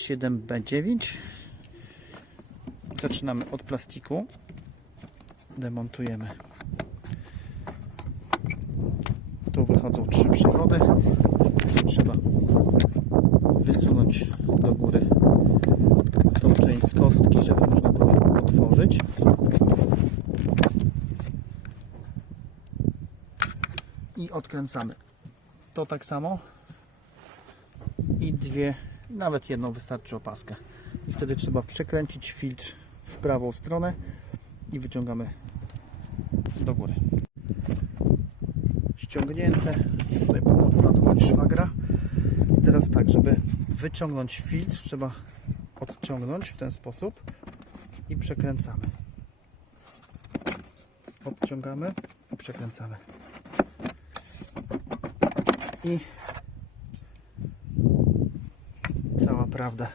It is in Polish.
7B9 zaczynamy od plastiku. Demontujemy. Tu wychodzą trzy przewody. Trzeba wysunąć do góry tą część z kostki, żeby można było otworzyć. I odkręcamy. To tak samo. I dwie, nawet jedną wystarczy opaskę. I wtedy trzeba przekręcić filtr w prawą stronę i wyciągamy do góry. Ściągnięte, tutaj pomocna dłoń szwagra. Teraz tak, żeby wyciągnąć filtr, trzeba odciągnąć w ten sposób i przekręcamy. Odciągamy i przekręcamy. I prawda